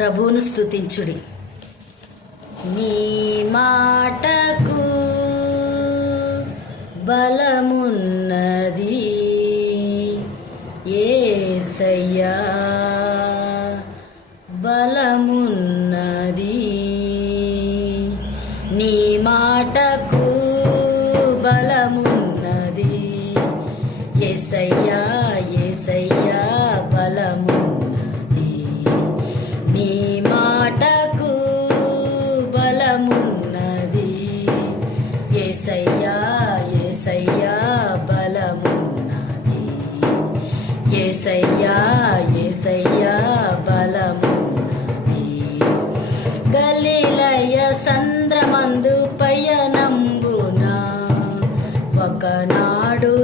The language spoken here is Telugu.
ప్రభువును స్థుతించుడి నీ మాటకు బలమున్నది ఏసయ్యా. బలమున్నది నీ మాటకు బలమున్నది ఏసయ్యా ఏసయ్యా. ఏసయ్యా ఏసయ్యా బలమున్నది. సంద్రమందు పయనంబున ఒకనాడు